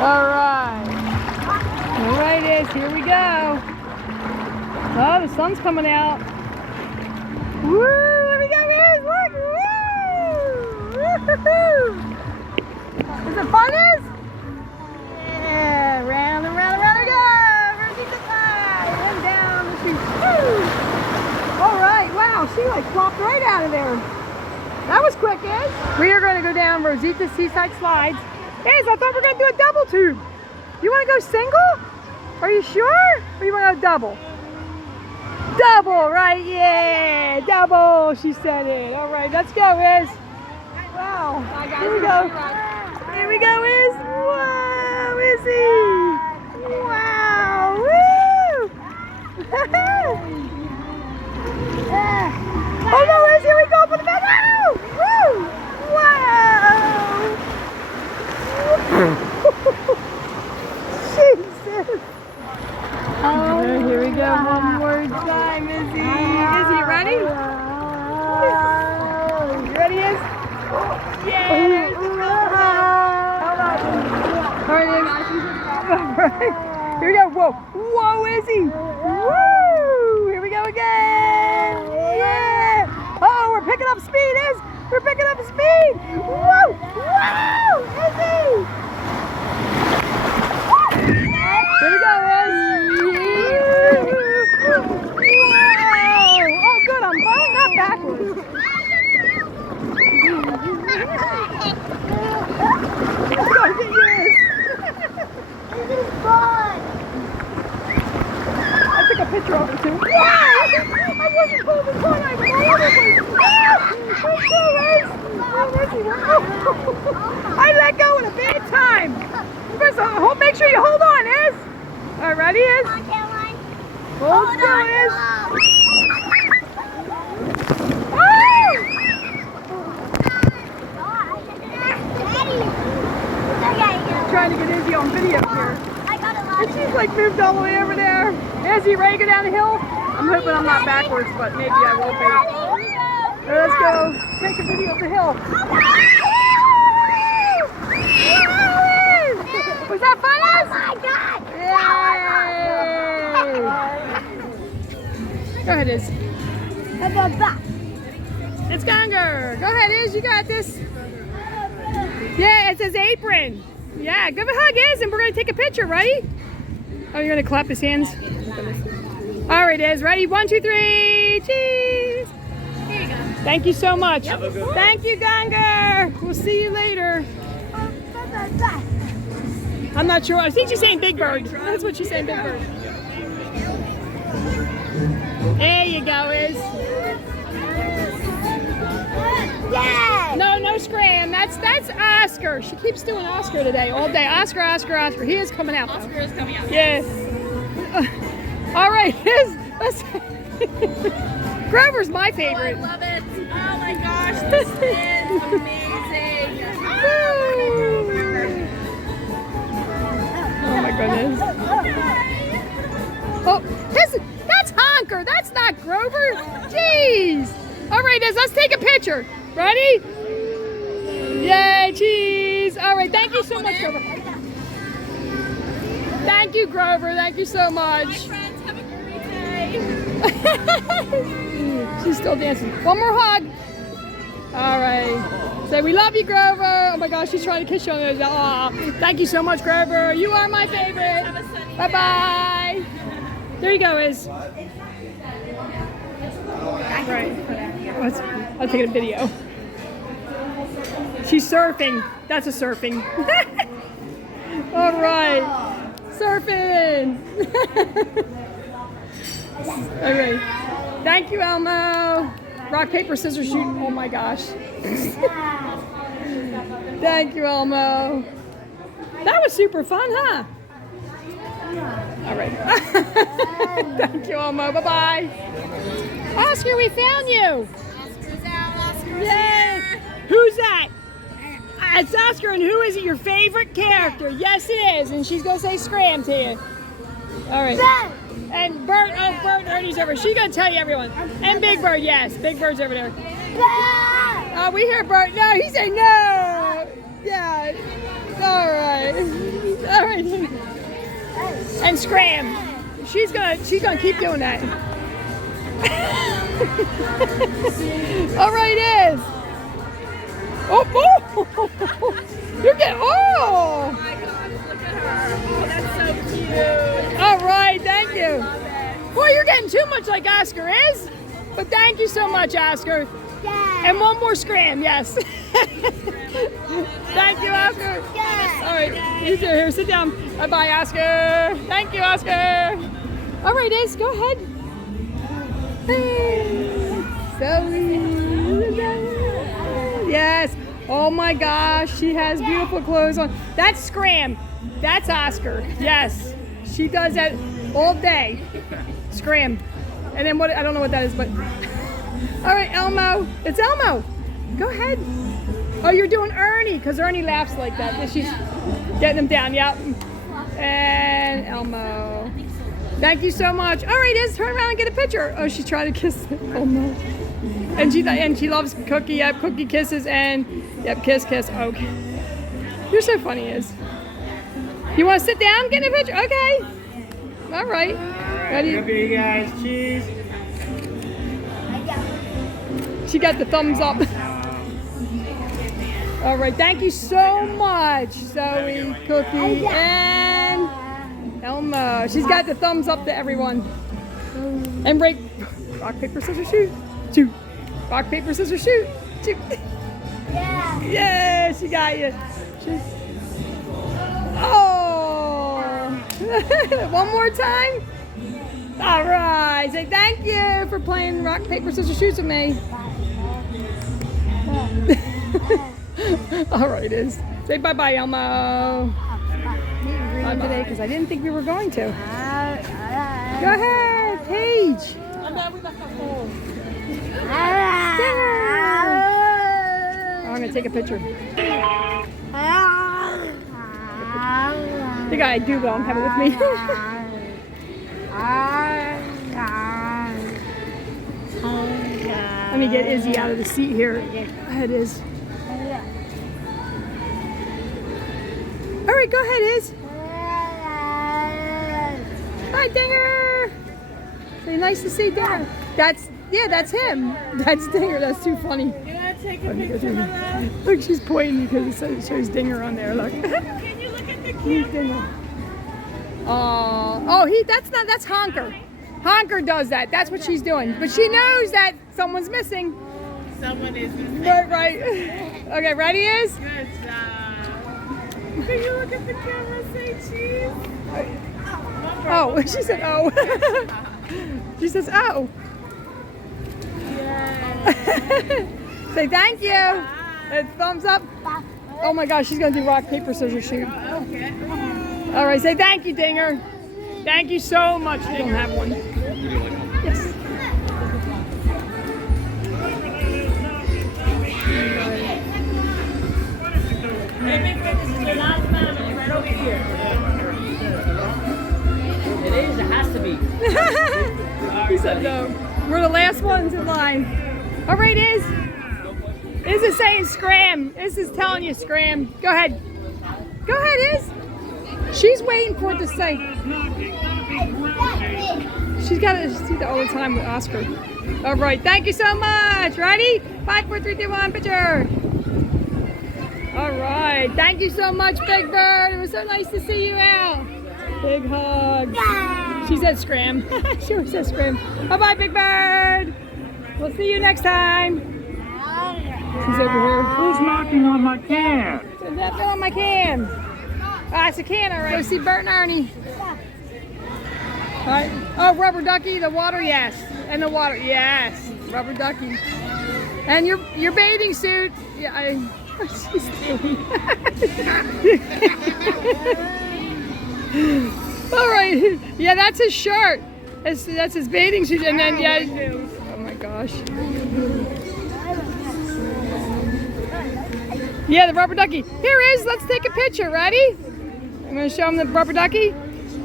All right. All right, here we go. Oh, the sun's coming out. Woo! Here we go, Iz! Look! Woo! Woo-hoo-hoo! Is it fun, Iz? Yeah! Round and round and round we go! Rosie the side! And down the street. Woo! All right! Wow! She like flopped right out of there. That was quick, Iz. We are going to go down Rosita's Seaside Slides. Iz, I thought we were going to do a double tube. You want to go single? Are you sure? Or you want to go double? Double, right? Yeah, double. She said it. All right, let's go, Iz. Wow. Here we go. Here we go, Iz. Wow, Izzy. Wow. Woo. Oh no, Iz, here we go. Put it back. Woo. Wow. Jesus. Oh, here we go. One more time, Izzy. Izzy, you ready? You ready, Iz? Yeah, there's the roll. All right, Iz. All right. Here we go. Whoa. Whoa, Izzy. Woo. Here we go again. Yeah. Oh, we're picking up speed, Iz. We're picking up speed. Whoa. Wow. Izzy. Here we go, Iz. Wow. Oh, good. I'm falling not backwards. Let's go get yours. This is fun. I took a picture of it too. Wow! I wasn't holding on. I was all over the place. Let's go, Iz. I let go at a bad time. Make sure you hold on, Iz. All right, ready, Iz? Come on, Caroline. Hold on, Iz. Trying to get Izzy on video here. And she's like moved all the way over there. Izzy, ready to go down the hill? I'm hoping I'm not backwards, but maybe I will be. Let's go take a video of the hill. Was that fun, Iz? Oh my God! Yay! Go ahead, Iz. It's Gunger. Go ahead, Iz. You got this. Yeah, it's his apron. Yeah, give a hug, Iz, and we're going to take a picture. Ready? Oh, you're going to clap his hands? All right, Iz. Ready? 1, 2, 3. Cheese. Here you go. Thank you so much. Thank you, Gunger. We'll see you later. I'm not sure. I think she's saying Big Bird. That's what she's saying, Big Bird. There you go, Iz. Yes! No scram. That's Oscar. She keeps doing Oscar today, all day. Oscar, Oscar, Oscar. He is coming out, though. Oscar is coming out. Yeah. All right, let's Grover's my favorite. Oh, I love it. Oh my gosh, this is amazing. Oh my goodness. Oh, that's Honker. That's not Grover. Jeez. All right, let's take a picture. Ready? Yay, cheese. All right, thank you so much, Grover. Thank you, Grover. Thank you so much. Bye, friends. Have a great day. She's still dancing. One more hug. All right. Say, we love you, Grover. Oh my gosh, she's trying to kiss you on the nose. Aw, thank you so much, Grover. You are my favorite. Have a sunny Bye-bye. There you go, Iz. Right. I'll take a video. She's surfing. That's a surfing. All right. Surfing. All right. Thank you, Elmo. Rock, paper, scissors, shoot. Oh my gosh. Thank you, Elmo. That was super fun, huh? All right. Thank you, Elmo. Bye-bye. Oscar, we found you. Oscar's out. Oscar's Yay. here. Who's that? It's Oscar, and who is it? Your favorite character? Yes, it is. And she's going to say scram to you. All right. And Bert, oh, Bert and Ernie's over. She's gonna tell you everyone. And Big Bird, yes, Big Bird's over there. Oh, we hear Bert. No, he said no. Yeah. All right. All right. And Scram. She's gonna keep doing that. All right, Iz. Oh, you're getting. Oh my gosh, look at her. Oh, that's so cute. All right, thank you. Well, you're getting too much like Oscar is. But thank you so much, Oscar. Yeah. And one more Scram, yes. Thank you, Oscar. Yeah. All right, you two here, sit down. Bye-bye, Oscar. Thank you, Oscar. All right, Iz, go ahead. Hey, Zoe. Yes. Oh my gosh, she has beautiful clothes on. That's Scram. That's Oscar. Yes. She does that all day. Scram. And then what, I don't know what that is, but. All right, Elmo. It's Elmo. Go ahead. Oh, you're doing Ernie, because Ernie laughs like that. She's getting him down, yep. And Elmo. Thank you so much. All right, Iz, turn around and get a picture. Oh, she's trying to kiss Elmo. And she loves Cookie. Yep, Cookie kisses and yep, kiss. Okay. You're so funny, Iz. You want to sit down, get a picture? Okay. All right. Ready? Look at you guys. Cheese. She got the thumbs up. All right. Thank you so much, Zoe, Cookie, and Elmo. She's got the thumbs up to everyone. And break. Rock, paper, scissors, shoot. Shoot. Rock, paper, scissors, shoot. Shoot. Yeah. Yeah, she got you. Oh. One more time. All right. Say thank you for playing rock, paper, scissors, shoot with me. All right, Iz. Say bye-bye, Elmo. Not today, because I didn't think we were going to. Go ahead, Paige. I'm going to take a picture. I think I do, but I don't have it with me. Let me get Izzy out of the seat here. Ahead, Iz. All right, go ahead, Iz. Hi, Dinger. Say nice to see Dinger. That's him. That's Dinger. That's too funny. You want to take a picture of us? Look, she's pointing because it shows Dinger on there. Look. Can you look at the He's camera? Dinger. That's Honker. Honker does that. That's what she's doing. But she knows that someone's missing. Someone is missing. Right. Okay, ready, Iz? Good job. Can you look at the camera and say cheese? Oh, she said oh. She says oh. Say thank you. And thumbs up. Oh my gosh, she's gonna do rock, paper, scissors, shoot. Okay. All right, say thank you, Dinger. Thank you so much. You don't have one. Yes. Right over here. It is. It has to be. He said no. We're the last ones in line. All right, Iz. Iz is saying scram. Iz is telling you scram. Go ahead. Go ahead, Iz. She's waiting for it to say. She's got to see that all the time with Oscar. All right. Thank you so much. Ready? 5, 4, 3, 2, 1. Picture. All right. Thank you so much, Big Bird. It was so nice to see you out. Big hug. She said scram. She always says scram. Bye-bye, Big Bird. We'll see you next time. She's over here. Who's knocking on my can? There's nothing on my can. Ah, it's a can, all right. Go see Bert and Ernie. All right. Oh, Rubber Ducky, the water, yes. And the water, yes. Rubber Ducky. And your bathing suit. Yeah, she's doing. All right. Yeah, that's his shirt. That's his bathing suit. And then, yeah. Oh my gosh. Yeah, the rubber ducky. Here is. Let's take a picture. Ready? I'm going to show him the rubber ducky.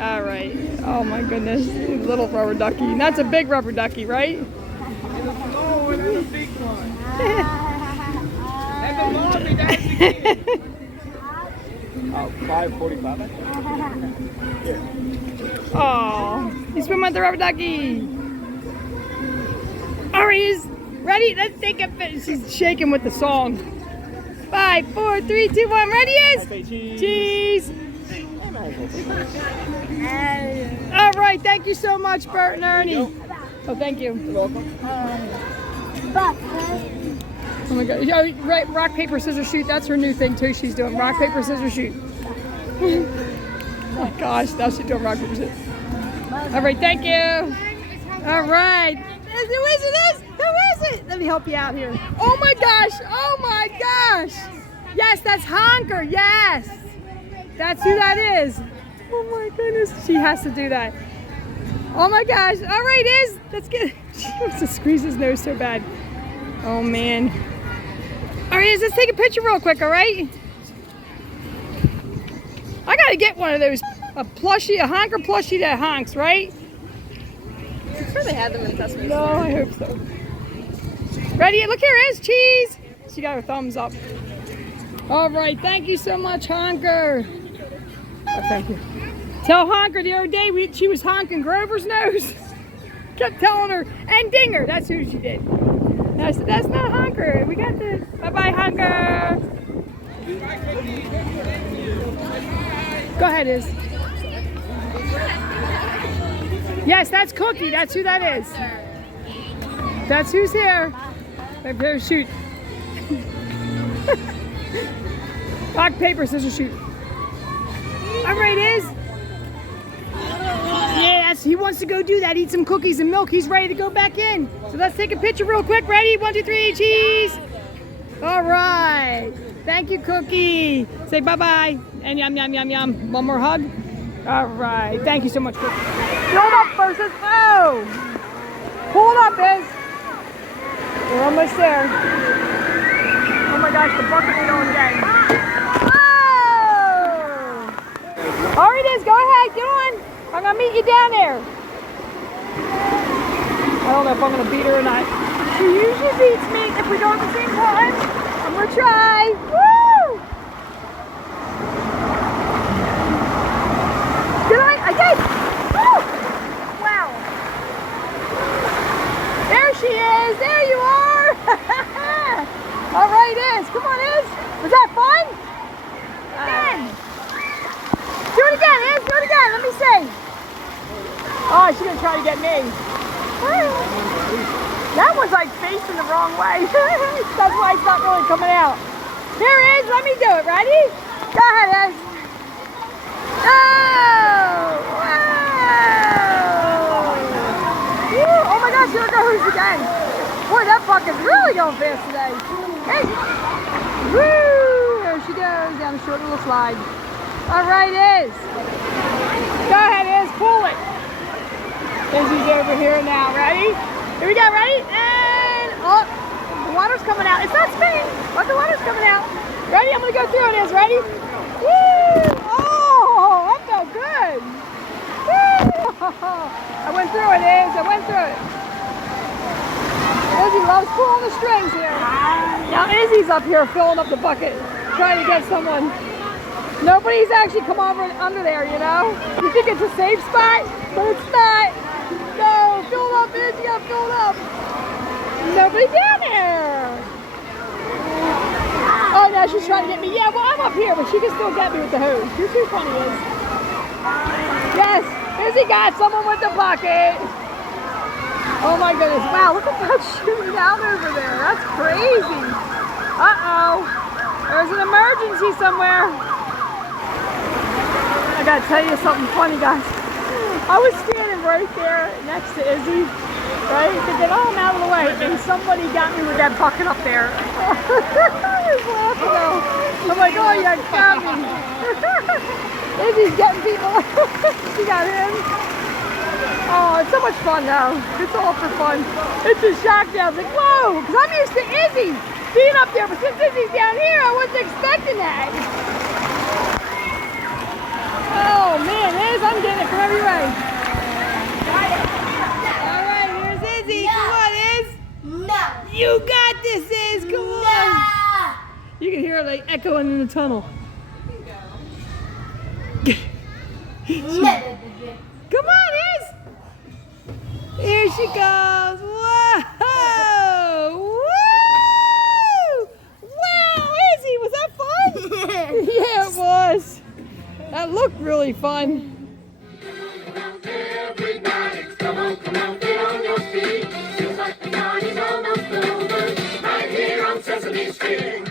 All right. Oh my goodness, little rubber ducky. And that's a big rubber ducky, right? Oh, and that's a big one. That's a mommy, that's the kid. Oh, 5:45. Oh, you swim with the rubber ducky. All right, he's ready. Let's take a picture. She's shaking with the song. 5, 4, 3, 2, 1. Ready is? Cheese. All right, thank you so much, Bert and Ernie. Oh, thank you. You're welcome. Oh my God. Yeah, right, rock, paper, scissors, shoot. That's her new thing too. She's doing rock, paper, scissors, shoot. Oh my gosh, now she's doing rock, paper, scissors. All right, thank you. All right. Who is it? Who is it? Let me help you out here. Oh my gosh. Oh my gosh. Yes, that's Honker. Yes. That's who that is. Oh my goodness. She has to do that. Oh my gosh. All right, Iz. Let's get. She wants to squeeze his nose so bad. Oh man. All right, Iz, let's take a picture real quick, all right? I gotta get one of those, a plushie, a honker plushie that honks, right? I'm sure they had them in Sesame. No, I hope so. Ready? Look here, Iz, cheese. She got her thumbs up. All right, thank you so much, Honker. Oh, thank you. Tell Honker the other day she was honking Grover's nose. Kept telling her, and Dinger, that's who she did. And I said, that's not Honker. We got this. Bye-bye, Honker. Go ahead, Iz. Yes, that's Cookie. That's who that is. That's who's here. Right there, shoot. Rock, paper, scissors, shoot. All right, Iz. Yes, he wants to go do that. Eat some cookies and milk. He's ready to go back in. So let's take a picture real quick. Ready? 1, 2, 3, cheese. All right. Thank you, Cookie. Say bye-bye. And yum, yum, yum, yum. One more hug. All right. Thank you so much, Cookie. Hold up first. Oh. Pull it up, Iz. We're almost there. Oh my gosh, the bucket is going again. Oh! All right, Iz, go ahead. Get on. I'm going to meet you down there. I don't know if I'm going to beat her or not. She usually beats me if we go at the same time. I'm going to try. Woo! Did I did. Woo! Wow. There she is. There you are. All right, Iz. Come on, Iz. Was that fun? Again. Do it again, Iz. Do it again. Let me see. Oh, she's going to try to get me. That one's like facing the wrong way. That's why it's not really coming out. Here, Iz. Let me do it. Ready? Go ahead, Iz. Oh! Wow! Woo. Oh my gosh, here it goes again. Boy, that bucket's really going fast today. Hey! Woo! There she goes down the short little slide. All right, Iz. Go ahead, Iz. Pull it. Izzy's over here now. Ready? Here we go. Ready? And oh, the water's coming out. It's not spinning, but the water's coming out. Ready? I'm gonna go through it. Iz. Ready? Woo! Oh, that felt good. Woo! I went through it, Iz. I went through it. Izzy loves pulling the strings here. Now Izzy's up here filling up the bucket, trying to get someone. Nobody's actually come over under there, you know? You think it's a safe spot, but it's not. No, fill up, Izzy, fill it up. Nobody down there. Oh, now she's trying to get me. Yeah, well, I'm up here, but she can still get me with the hose. You're too funny, Iz. Yes, Izzy got someone with the bucket. Oh my goodness. Wow, look at that shooting out over there. That's crazy. Uh-oh. There's an emergency somewhere. I gotta tell you something funny, guys. I was standing right there next to Izzy, right? Thinking, oh, I'm out of the way. And somebody got me with that bucket up there. I was laughing though. I'm like, oh, you got me. Izzy's getting people. She got him. Oh, it's so much fun though. It's all for fun. It just shocked me. I was like, whoa, because I'm used to Izzy being up there, but since Izzy's down here, I wasn't expecting that. Oh man, Liz, I'm getting it from every way. All right, here's Izzy. Come on, Iz. No. You got this, Iz. Come on. You can hear it like echoing in the tunnel. Come on, Iz. Here she goes. Whoa. Woo. Wow, Izzy, was that fun? Yeah, it was. That looked really fun. Everybody, come on, get on your feet. Seems like the party's almost over. Right here on Sesame Street.